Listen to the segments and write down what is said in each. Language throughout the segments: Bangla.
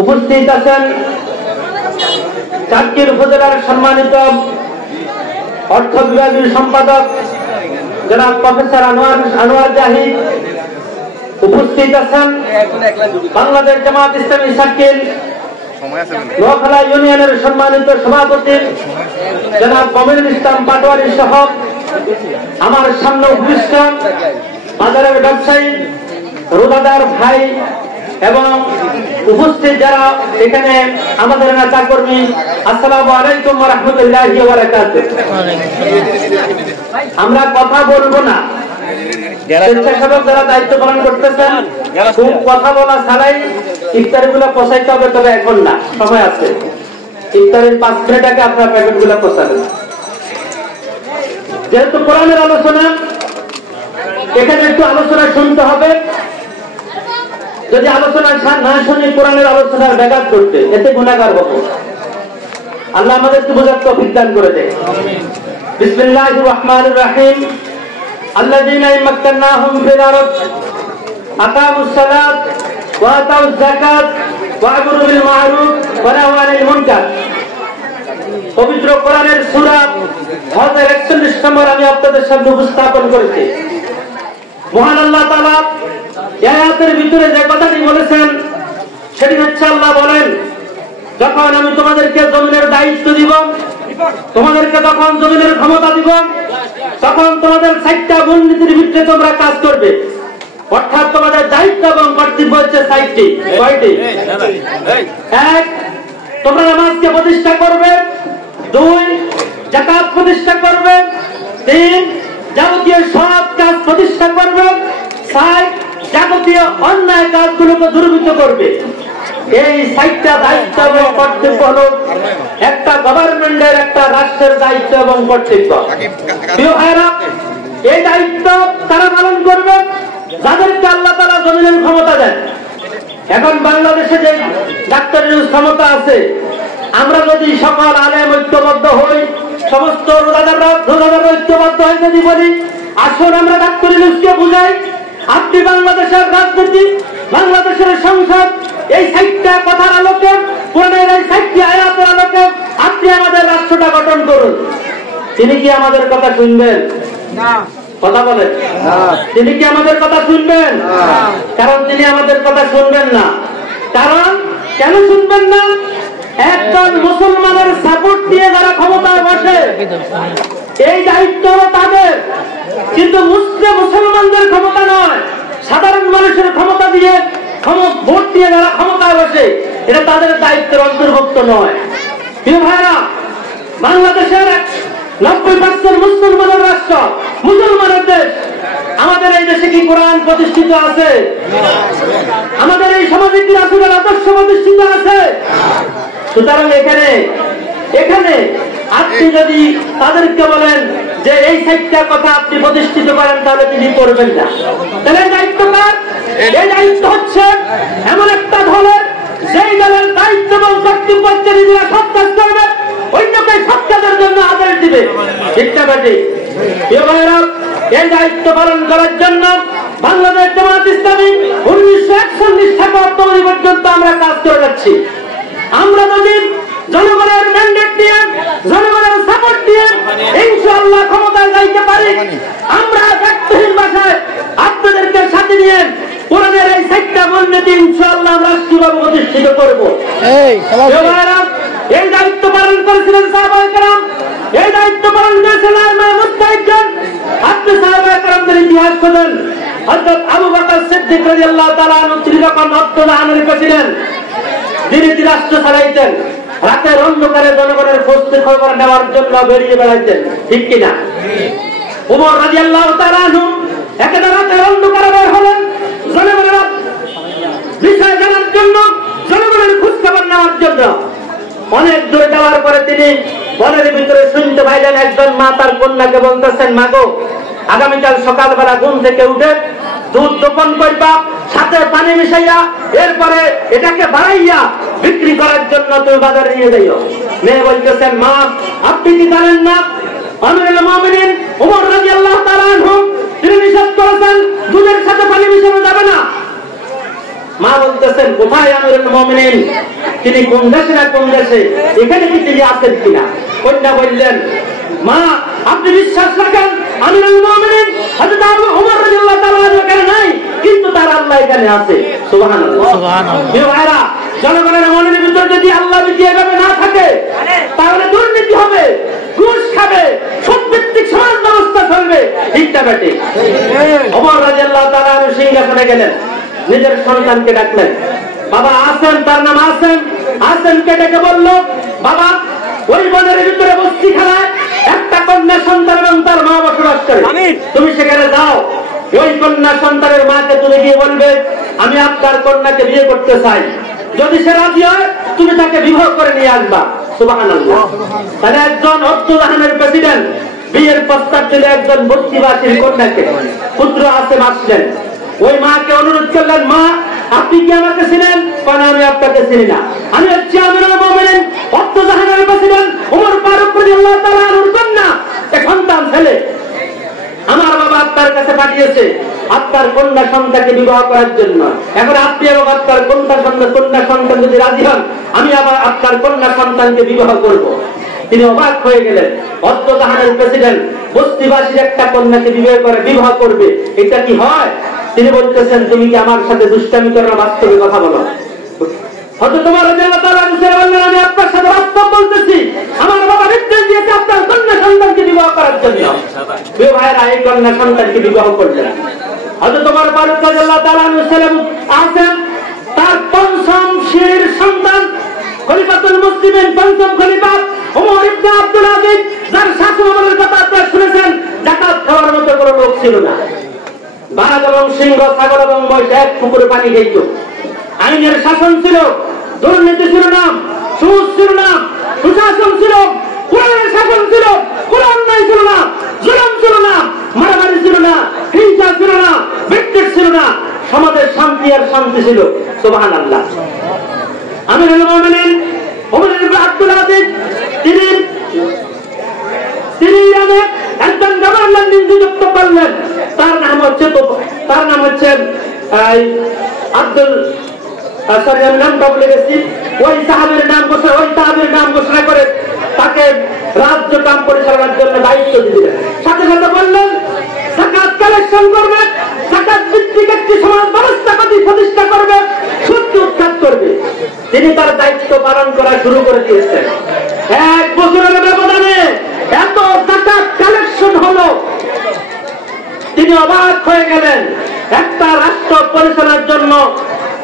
উপস্থিত আছেন চাটকির উপজেলার সম্মানিত অর্থ বিভাগীয় সম্পাদক জনাব প্রফেসর আনোয়ার জাহিদ, উপস্থিত আছেন বাংলাদেশ জামাত ইসলামী সার্কেল নোয়াখালী ইউনিয়নের সম্মানিত সভাপতি জনাব মমিনুল ইসলাম পাটোয়ারি সহ আমার সামনে উপস্থিত বাজারের ব্যবসায়ী রোজাদার ভাই এবং উপস্থিত যারা এখানে আমাদের নেতা কর্মী, আসসালামু আলাইকুম ওয়া রাহমাতুল্লাহি ওয়া বারাকাতুহু। আমরা কথা বলবো না, স্বেচ্ছাসেবক যারা দায়িত্ব পালন করতেছেন খুব কথা বলা ছাড়াই ইফতারি গুলো পচাইতে হবে, তবে এখন না, সময় আছে। ইফতারের 5 মিনিট আগে আপনার প্যাকেট গুলো পচাবেন। যেহেতু কোরআনের আলোচনা, এখানে একটু আলোচনা শুনতে হবে। যদি আলোচনা না শুনি কোরআনের আলোচনার ব্যাঘাত করতে, এতে গুনাহগার হবো। আল্লাহ আমাদেরকে বোঝার তৌফিক দান করে দেয়। বিসমিল্লাহির রহমানির রহিম। আল্লাযীনা ইমাক্কানাহুম ফিল আরদ আকামুস সালাত ওয়া আতাউয যাকাত ওয়া আমরু বিল মা'রুফ ওয়া নাহাউ আনিল মুনকার। পবিত্র কোরআনের সূরা হজের 41 নম্বর আমি আপনাদের সামনে উপস্থাপন করেছি। মহান আল্লাহ তাআলা এই আয়াতের ভিতরে যে কথাটি বলেছেন সেটি হচ্ছে, আল্লাহ বলেন, যখন আমি তোমাদেরকে জমিনের দায়িত্ব দিব, তোমাদেরকে যখন জমিনের ক্ষমতা দিব, তখন তোমাদের 4টা মূলনীতির ভিত্তিতে তোমরা কাজ করবে। অর্থাৎ তোমাদের দায়িত্ব এবং কর্তব্য হচ্ছে 4টি। কয়টি? 1, তোমরা নামাজকে প্রতিষ্ঠা করবে। 2, যাকাত প্রতিষ্ঠা করবে। 3, যাবতীয় সৎ কাজ প্রতিষ্ঠা করবে। 4, যাবতীয় অন্যায় কাজগুলোকে দূরীভূত করবে। এই 4টা দায়িত্ব এবং কর্তব্য হল একটা গভর্নমেন্টের, একটা রাষ্ট্রের দায়িত্ব এবং কর্তব্য। প্রিয় ভাইরা, এই দায়িত্ব তারা পালন করবে যাদেরকে আল্লাহ তাআলা জমিনের ক্ষমতা দেন। এখন বাংলাদেশে যে ডাক্তারের ক্ষমতা আছে, আমরা যদি সকল আলেম ঐক্যবদ্ধ হই, সমস্ত রোজাদাররা ঐক্যবদ্ধ হয়ে যদি বলি, আসুন আমরা ডাক্তারের নিউজকে বুঝাই, আপনি বাংলাদেশের রাজনীতি, বাংলাদেশের সংসদ, এই 4টা কথার আলোকে, কোরআনের এই 4টি আয়াতের আলোকে আপনি আমাদের রাষ্ট্রটা গঠন করুন। তিনি কি আমাদের কথা শুনবেন? না। কথা বলেন, তিনি কি আমাদের কথা শুনবেন? কারণ তিনি আমাদের কথা শুনবেন না। কারণ কেন শুনবেন না? একজন মুসলমানের সাপোর্ট দিয়ে যারা ক্ষমতায় বসে, এই দায়িত্ব হলো তাদের, কিন্তু মুসলমানদের ক্ষমতা নয়, সাধারণ মানুষের ক্ষমতা দিয়ে, ভোট দিয়ে যারা ক্ষমতায় বসে, এটা তাদের দায়িত্বের অন্তর্ভুক্ত নয়। প্রিয় ভাইরা, বাংলাদেশের 90% মুসলমানের রাষ্ট্র, মুসলমানের দেশ। আমাদের এই দেশে কি কোরআন প্রতিষ্ঠিত আছে? আমাদের এই সমাজে কি রাসূলের আদর্শ প্রতিষ্ঠিত আছে? সুতরাং এখানে আপনি যদি তাদেরকে বলেন যে এই 4টা কথা আপনি প্রতিষ্ঠিত করেন, তাহলে তিনি করবেন না। তাহলে দায়িত্ব কার? এই দায়িত্ব হচ্ছে এমন একটা দলের, যেই দলের দায়িত্ব এবং কর্তব্য হচ্ছে নিজেরা সৎ কাজ করবে, অন্যকে সৎ কাজের জন্য আদেশ দিবে। ঠিক না বেটি? এই দায়িত্ব পালন করার জন্য বাংলাদেশ জামাত ইসলামী 1941 থেকে বর্তমান পর্যন্ত আমরা কাজ করে যাচ্ছি। আমরা যদি জনগণের ম্যান্ডেট দিয়ে, জনগণের সাপোর্ট দিয়ে ইনশাআল্লাহ ক্ষমতায় যাইতে পারি, আমরা ব্যক্তিহীন ভাষায় আপনাদেরকে সাথে নিয়ে কোরআনের এই 4টা মূলনীতি ইনশাআল্লাহ আমরা রাষ্ট্রীয়ভাবে প্রতিষ্ঠিত করব। এই দায়িত্ব পালন করেছিলেন সাহাবায়ে কেরাম, এই দায়িত্ব পালন করেছিলেন আইমায়ে মুজতাহিদগণ। আপনি সাহাবায়ে কেরামদের ইতিহাস খোঁজেন। হযরত আবু বকর সিদ্দিক রাদিয়াল্লাহু তাআলা আনহু তিনি যখন রাষ্ট্র ছিলেন, তিনি রাষ্ট্র চালাইতেন, রাতের অন্ধকারে জনগণের খবর নেওয়ার জন্য বেরিয়ে বেড়াইতেন। ঠিক কিনা? ওমর রাদিয়াল্লাহু তাআলা আনহু একেবারে রাতের অন্ধকারে বের হলেন, জনগণের বিষয় জানার জন্য, জনগণের খোঁজ খবর নেওয়ার জন্য। অনেক দূরে যাওয়ার পরে তিনি বনের ভিতরে শুনতে পাইলেন একজন মা তার কন্যাকে বলতেছেন, মা গো, আগামীকাল সকালবেলা ঘুম থেকে উঠে দুধ দোপন করবা, সাথে পানি মিশাইয়া, এরপরে এটাকে বাড়াইয়া বিক্রি করার জন্য তুমি বাজারে নিয়ে যাইও। মেয়ে বলতেছেন, মা আপনি কি জানেন না আমিরুল মুমিনিন ওমর রাদিয়াল্লাহু তাআলা আনহু তিনি নিষেধ করেছেন দুধের সাথে পানি মিশানো যাবে না। মা বলতেছেন কোথায় আমিরুল মুমিনিন, তিনি কোন দেশে না কোন দেশে, এখানে কি তিনি আছেন কিনা? কন্যা বললেন মা আপনি বিশ্বাস রাখেন আমিরুল মুমিনিন হযরত আবু ওমর রাদিয়াল্লাহু তাআলা এখানে নাই, কিন্তু তার আল্লাহ এখানে আছে। সুবহানাল্লাহ। সুবহানাল্লাহ। জনগণের মনের ভিতরে যদি আল্লাহ যদি এভাবে না থাকে তাহলে দুর্নীতি হবে, ঘুষ খাবে, সত্যভিত্তিক সমাজ ব্যবস্থা চলবে, ঠিক না বেঠিক? ওমর রাদিয়াল্লাহু তাআলা সিংহাসনে গেলেন, নিজের সন্তানকে ডাকলেন, বাবা আসেন, তার নাম আসেন। আসেনকে ডেকে বলল বাবা ওই বনের ভিতরে বস্তিখানায় একটা কন্যা সন্তান এবং তার মা বসবাস করে, তুমি সেখানে যাও, ওই কন্যা সন্তানের মাকে তুমি গিয়ে বলবে আমি আপনার কন্যাকে বিয়ে করতে চাই, যদি সে রাজি হয় তুমি তাকে বিবাহ করে নিয়ে আসবা। সুবহানাল্লাহ। তাহলে একজন অর্থদানের প্রেসিডেন্ট বিয়ের প্রস্তাব দিলে একজন বস্তিবাসীর কন্যাকে, পুত্র আসেম আসলেন, ওই মাকে অনুরোধ করলেন মা আপনি কি আমাকে চিনেন? কারণ আমি আপনাকে চিনি না, আমি হচ্ছি আমিরুল মুমিনিন অর্থদানের প্রেসিডেন্ট ওমর ফারুক রাদিয়াল্লাহু তাআলা আনহুর কন্যা, এক সন্তান ছেলে আমার বাবা আপনার কাছে পাঠিয়েছে আপনার কন্যা সন্তানকে বিবাহ করার জন্য। এখন আপনি এবং আপনার কন্যা সন্তান যদি রাজি হন আমি আবার আপনার কন্যা সন্তানকে বিবাহ করব। তিনি অবাক হয়ে গেলেন, অর্থদানের প্রেসিডেন্ট বস্তিবাসীর একটা কন্যাকে বিবাহ করবে, এটা কি হয়? তিনি বলতেছেন তুমি কি আমার সাথে দুষ্টামি করো, বাস্তবে কথা বলো। হয়তো তোমার বললেন আমি আপনার সাথে বাস্তব বলতেছি, আমার বাবা নির্দেশ দিয়েছে আপনার কন্যা সন্তানকে বিবাহ করার জন্য। প্রিয় ভাইয়েরা, এই কন্যা সন্তানকে বিবাহ করলেন। হয়তো তোমার ফারুক রাদিয়াল্লাহু তাআলা আছেন, তার পঞ্চম শির সন্তান খলিফাতুল মুসলিমিন, পঞ্চম খলিফা ওমর ইবনে আব্দুল আজিজ, যার শাসনামলের কথা আপনারা শুনেছেন, যাকাত খাওয়ার মতো কোনো লোক ছিল না। বাঘ এবং সিংহ, ছাগল এবং মহিষ এক পুকুরে পানি খেত। আইনের শাসন ছিল, দুর্নীতি ছিল না, সুদ ছিল না, সুশাসন ছিল, কোরআনের শাসন ছিল, কোন অন্যায় ছিল না, জুলুম ছিল না, মারামারি ছিল না, হিংসা ছিল না, বিদ্বেষ ছিল না, সমাজের শান্তি আর শান্তি ছিল। সুবহানাল্লাহ। আমিরুল মুমিনিন ওমর ইবনে আব্দুল আজিজ তিনি ইরানে একজন গভর্নর নিযুক্ত করলেন, তার নাম হচ্ছে আব্দুল আমি নামটা বলে গেছি, ওই সাহাবীর নাম ঘোষণা করে তাকে রাজ্য কাম পরিচালনার জন্য দায়িত্ব দিলেন। সাথে সাথে বললেন যাকাত কালেকশন করবে, যাকাত ভিত্তিক একটি সমাজ ব্যবস্থা প্রতিষ্ঠা করবে, সুদকে উৎখাত করবে। তিনি তার দায়িত্ব পালন করা শুরু করে দিয়েছেন। 1 বছরের ব্যবধানে এত যাকাত কালেকশন হলো, তিনি অবাক হয়ে গেলেন। একটা রাষ্ট্র পরিচালনার জন্য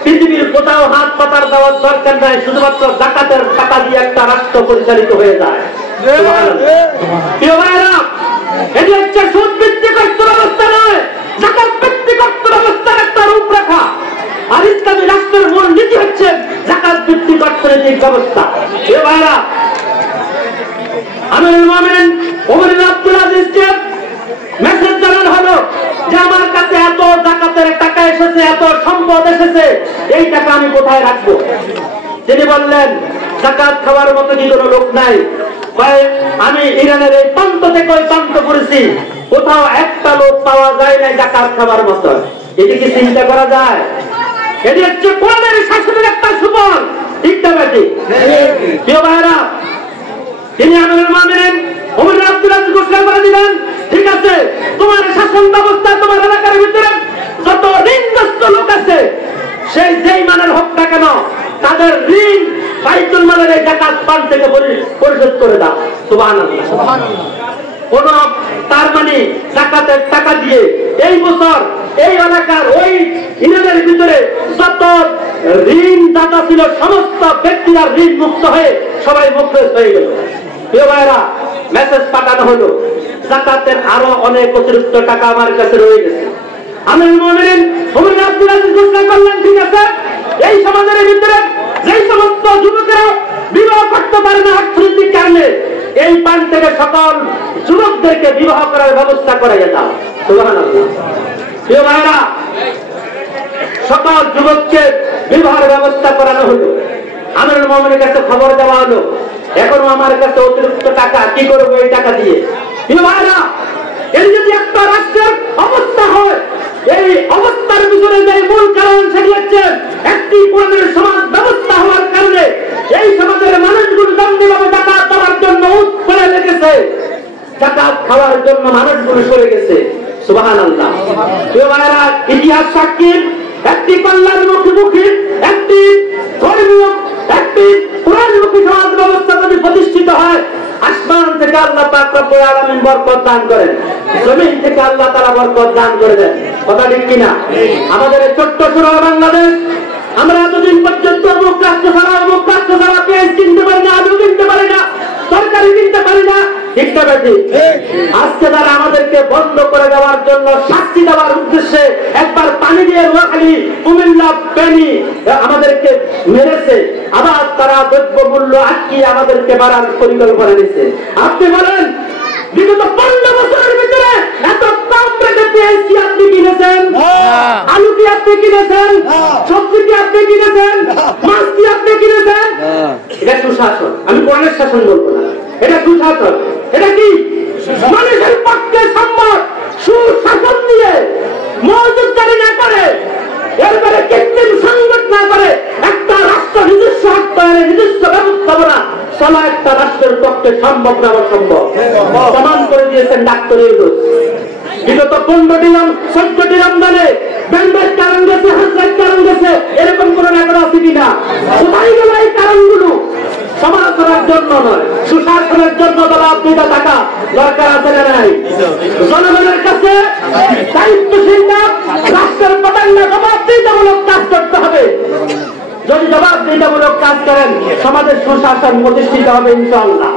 পৃথিবীর কোথাও হাত পাতার দেওয়ার দরকার নাই, শুধুমাত্র যাকাতের টাকা দিয়ে একটা রাষ্ট্র পরিচালিত হয়ে যায়। এটি হচ্ছে সুদ ভিত্তিক অর্থ ব্যবস্থা নয়, যাকাত ভিত্তিক অর্থ ব্যবস্থার একটা রূপরেখা। আর ইসলামী রাষ্ট্রের মূল নীতি হচ্ছে যাকাত ভিত্তিক অর্থনৈতিক ব্যবস্থা। আমিরুল মুমিনিন ওমর ইবনে আব্দুল আজিজকে মেসেজ জানানো হলো যে আমার কাছে এত যাকাতের টাকা এসেছে, এত সম্পদ এসেছে, এই টাকা আমি কোথায় রাখবো? তিনি বললেন যাকাত খাওয়ার মতো কি কোনো লোক নাই? আমি ইরানের এই প্রান্ত থেকে ওই প্রান্ত করেছি, কোথাও একটা লোক পাওয়া যায় না যাকাত খাওয়ার মতো। এটি কি চিন্তা করা যায়? এটি হচ্ছে কোরআনের শাসনের একটা সুফল, ঠিক না বেঠিক? প্রিয় ভাইরা, তিনি আমিরুল মুমিনিন ওমর ইবনে আব্দুল আজিজ ঘোষণা করে দিলেন ঠিক আছে, তোমার শাসন ব্যবস্থা, তোমার এলাকার ভিতরে যত ঋণগ্রস্ত লোক আছে, সেই যেই মানের হোক না কেন, তাদের ঋণ বাইতুল মালের এই যাকাত ফান্ড থেকে পরিশোধ করে দাও। সুবহানাল্লাহ। কোন তার মানে যাকাতের টাকা দিয়ে এই বছর এই এলাকার ওই ইরানের ভিতরে যত ঋণ দাতা ছিল সমস্ত ব্যক্তিরা ঋণ মুক্ত হয়ে সবাই মুখলেস হয়ে গেল। প্রিয় ভাইরা, মেসেজ পাঠানো হলো যাকাতের আরো অনেক অতিরিক্ত টাকা আমার কাছে রয়ে গেছে। আমিরুল মুমিনিন ওমর ইবনে আব্দুল আজিজ ঘোষণা করলেন ঠিক আছে, এই সমাজের ভিতরে যেই সমস্ত যুবকেরা বিবাহ করতে পারে না অর্থনৈতিক কারণে, এই পান থেকে সকল যুবকদেরকে বিবাহ করার ব্যবস্থা করে যেতাম। সুবহানাল্লাহ। প্রিয় ভাইরা, সকল যুবককে বিবাহের ব্যবস্থা করানো হলো। আমিরুল মুমিনের কাছে খবর দেওয়া হলো এখনো আমার কাছে অতিরিক্ত টাকা, কি করবো এই টাকা দিয়ে? প্রিয় ভাইরা, এই যদি একটা রাষ্ট্রের অবস্থা হয়, এই অবস্থার পিছনে যে মূল কারণ সেটি হচ্ছে একটি কোরআনের সমাজ ব্যবস্থা হওয়ার কারণে এই সমাজের মানুষগুলো দণ্ডভাবে জাকাত দেওয়ার জন্য উৎপলে লেগেছে, জাকাত খাওয়ার জন্য মানুষগুলো সরে গেছে। সুবহানাল্লাহ। প্রিয় ভাইরা, ইতিহাস সাক্ষী একটি কল্যাণমুখী একটি ধর্মীয় একটি কোরআনমুখী সমাজ ব্যবস্থা যদি প্রতিষ্ঠিত হয়, আসমান থেকে আল্লাহ পাক রব্বুল আলামিন বরকত দান করেন, জমিন থেকে আল্লাহ তাআলা বরকত দান করে দেন। কথা ঠিক কিনা? আমাদের এই ছোট্ট ছোট বাংলাদেশ, আমরা এতদিন পর্যন্ত মুখ রাষ্ট্র ছাড়া পেঁয়াজ কিনতে পারি না, আলু কিনতে পারি না, তরকারি কিনতে পারি না, ঠিক না বেশি? আজকে তারা আমাদেরকে বন্ধ করে দেওয়ার জন্য, শাস্তি দেওয়ার উদ্দেশ্যে একবার পানি দিয়ে নোয়াখালী, কুমিল্লা, ফেনী আমাদেরকে মেরেছে, আবার তারা দ্রব্য মূল্য আটকিয়ে আমাদেরকে বাড়ার পরিকল্পনা নিচ্ছে। আপনি বলেন, বিগত 15 বছরের ভিতরে এত কম রেটে পেঁয়াজ কি আপনি কিনেছেন? আলু কি আপনি কিনেছেন? সবজি কি আপনি কিনেছেন? মাছ কি আপনি কিনেছেন? এটা সুশাসন। আমি কোরআনের শাসন বলবো না, এটা সুশাসন। এটা কি? মানুষের পক্ষে সম্ভব সুশাসন দিয়ে মজুতদারি না করে, এরপরে কৃত্রিম সংকট না করে, একটা রাষ্ট্র নিজস্ব অর্থায়নের নিজস্ব ব্যবস্থাপনা চলা একটা রাষ্ট্রের পক্ষে সম্ভব না, অসম্ভব প্রমাণ করে দিয়েছেন ডাক্তার ইউনূস। বিগত 15 দিন 14 রমজানে ব্যাংকের কারণ গেছে, হাসপাতাল কারণ গেছে, এরকম কোন নেতা আছে কিনা? কোথায় গেল এই কারণগুলো? সমালোচনার জন্য নয়, সুশাসনের জন্য জবাবদিহিতা থাকা দরকার আছে না নাই? জনগণের কাছে দায়িত্বশীলতা, রাষ্ট্রের প্রধান জবাবদিহিতামূলক কাজ করতে হবে। যদি জবাবদিহিতামূলক কাজ করেন, সমাজের সুশাসন প্রতিষ্ঠিত হবে ইনশাআল্লাহ।